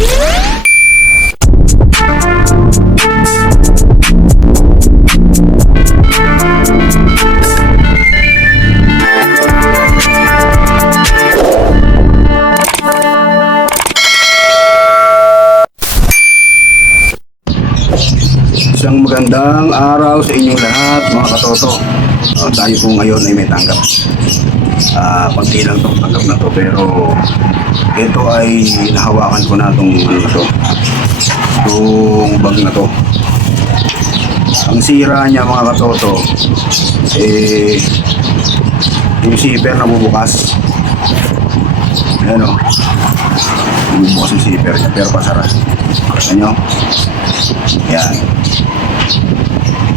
Isang magandang araw sa inyong lahat mga katoto. Tayo po ngayon ay may tanggap. Pagti lang itong tanggap na to, pero ito ay nahawakan ko na itong itong bag na to. Ang sira niya mga katoto, yung zipper na bubukas. Ayan o, bubukas yung zipper niya pero pasara. Kasi nyo, yan.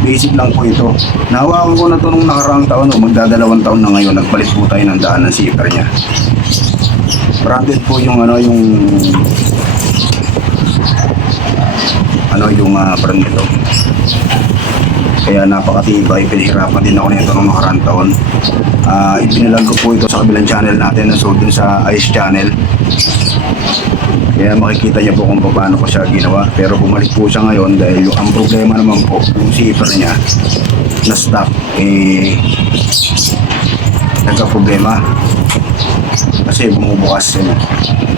Basic lang po ito. Nahawakan ko na ito nung nakaraang taon, magdadalawang taon na ngayon. Nagpalit po tayo ng daan ng zipper niya. Branded po yung yung brand nito. Kaya napakatibay. Pinahirapan din ako nito nung nakaraang taon. Ipinalag ko po ito sa kabilang channel natin, so dun sa Ice Channel. Kaya makikita niyo po kung paano ko siya ginawa. Pero bumalik po siya ngayon dahil ang problema naman po, yung zipper niya na stock, nagka-problema. Kasi bumubukas.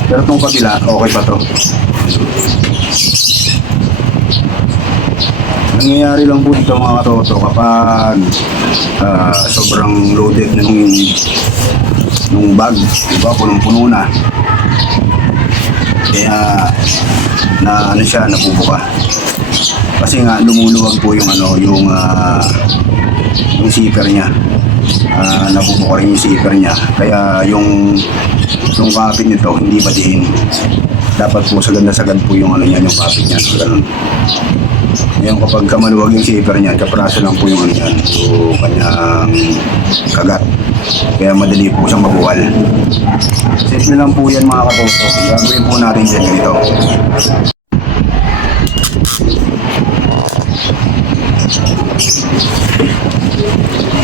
Pero itong kabila, okay pa to. Nangyayari lang po dito mga katoto kapag sobrang loaded na nung bag, diba, punong-puno na. Kaya siya nabubuka. Kasi nga lumuluwag po yung yung zipper niya. Nabubuka rin yung zipper niya. Kaya yung kapit nito hindi patiin. Dapat po sagad po yung yung kapit niya. Ganun. Ngayon kapag maluwag yung zipper niya, kapraso lang po yung yung kanyang kagat. Kaya madali po siyang mabuwal. Simple lang po yan mga katoto. Gagawin po natin dyan ganito.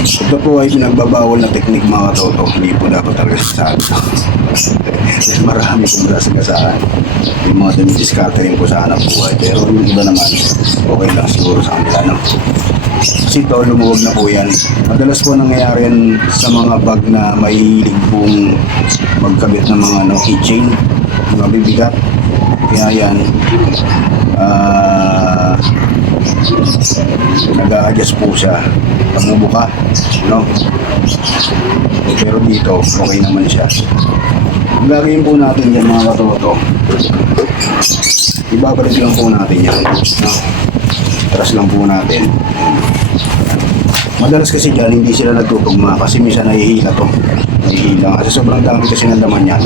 Ito po ay pinagbabawal na teknik mga katoto. Hindi po dapat talaga sasaan. Marami pong masasagasaan. Yung mga dumidiskarte rin po sa anak buhay. Pero yung iba naman, okay lang siguro sa kanila. No? Kasi ito, lumuwag na po yan. Madalas po nangyayari yan sa mga bag na may pong magkabit ng mga keychain, mga bibigat. Kaya yan, nag-a-adjust po siya pagbubuka, no? Pero dito, okay naman siya. Gagawin po natin yan mga katoto. Ibabalik lang po natin yan, no? Tras lang po natin. Madalas kasi dyan, hindi sila nagtutugma kasi minsan nahihila to. Nahihila. Kasi sobrang dami kasi ng laman yan.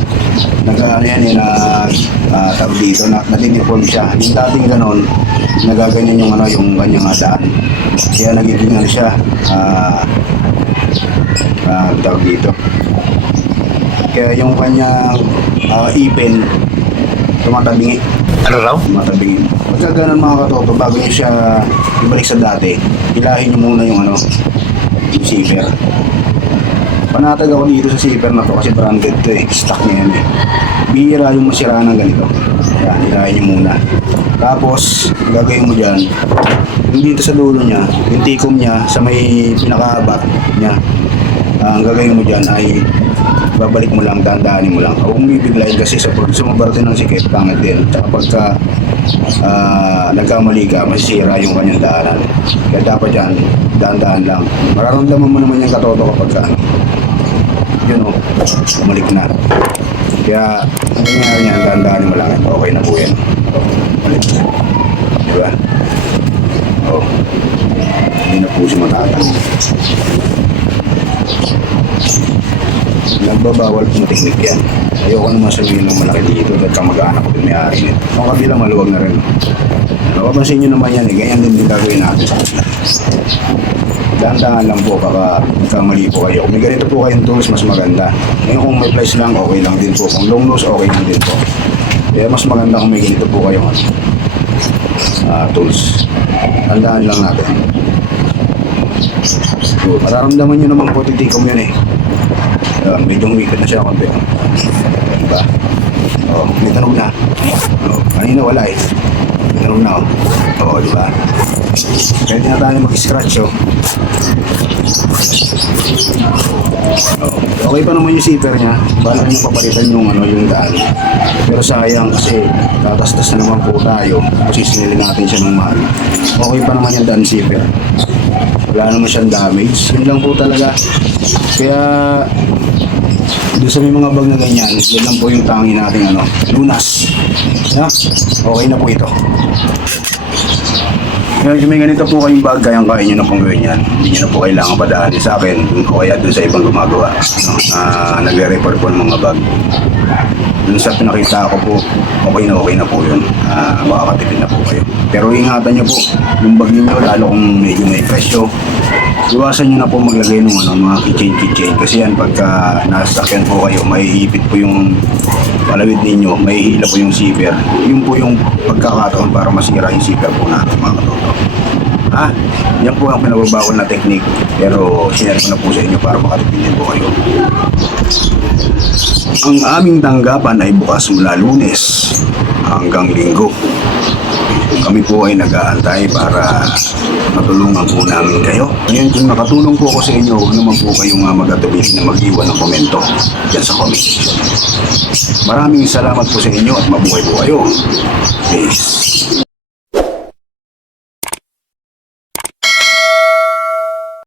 Tawag dito, natideform siya. Yung dating ganon, nagaganyan yung kanyang daan. Kaya nagiging siya, tawag dito. Kaya yung kanyang ipin, tumatabingi. Ano raw? Tumatabingi. Pagka ganun mga katoto, bago nyo siya ibalik sa dati, hilahin nyo muna yung zipper. Panatag ako dito sa zipper na to kasi branded to stock niya yan Bihira yung masira ng ganito. Yan, hilahin nyo muna. Tapos, gagawin mo dyan, yung dito sa dulo niya, yung tikom niya sa may pinaka-bat niya, ang gagawin mo dyan ay babalik mo lang, dandanin mo lang. Huwag mong bibiglayin kasi sa sumabarte ng sikip, pangit din. Tsaka pagka nagkamali ka, masisira yung kanyang daanan. Kaya dapat yan, dandahan lang. Mararamdaman mo naman yung katoto kapag yun bumalik na. Kaya, ang nangyari niyan, dandanin mo lang. Okay na po yan. Balik na. Diba? Hindi na po siya matatang. Nagbabawal pong teknik yan. Ayoko naman sabihin ng malaki dito at kamag-anak ko din may-ari nito. Ang kabila maluwag na rin. Napapansin nyo naman yan ganyan din gagawin natin sa kanila. Dahan-dahan lang po baka magkamali po kayo. Kung may ganito po kayong tools, mas maganda. Ngayon kung may flies lang, okay lang din po. Kung long nose, okay lang din po. Kaya mas maganda kung may ganito po kayong tools. Dahan-dahan lang natin. So, mararamdaman nyo naman po titikom yun medyo umikot na siya konti. Diba? May tunog na. Kanina wala eh. Meron na oh. Oo, di ba? Pwede na tayo mag-scratch oh. Okay pa naman yung zipper niya. Bala nyo papalitan yung ano, yung daan. Pero sayang kasi tatastas na naman po tayo. Kasi sinili natin siya ng mahal. Okay pa naman yung daan zipper. Wala naman siyang damage. Yun lang po talaga. Kaya doon sa may mga bag na ganyan, yun lang po yung tangi nating ano, lunas. Yeah? Okay na po ito. Kung may ganito po kayong bag, kayang-kaya nyo na pong gawin yan. Hindi nyo na po kailangan padaanin sa akin o kaya dun sa ibang gumagawa no? Nagre-refer po ng mga bag. Dun sa pinakita ko po, okay na po yun. Makakatipid na po kayo. Pero ingatan nyo po, yung bag ninyo, lalo kung medyo may presyo, iwasan nyo na po maglagay ng ano, mga keychain. Kasi yan, pagka nasakyan po kayo, may ipit po yung palawid ninyo, may hila po yung zipper. Yun po yung pagkakataon para masira yung zipper po natin mga katoto. Yan po ang pinababawal na technique. Pero share ko na po sa inyo para makatipid din po kayo. Ang aming tanggapan ay bukas mula Lunes hanggang Linggo. Kami po ay nag-aantay para matulungan po namin kayo. Ngayon kung nakatulong po ako sa inyo, huwag naman po kayong mag-atubili na mag-iwan ng komento dyan sa comment section. Maraming salamat po sa inyo at mabuhay po kayo. Peace.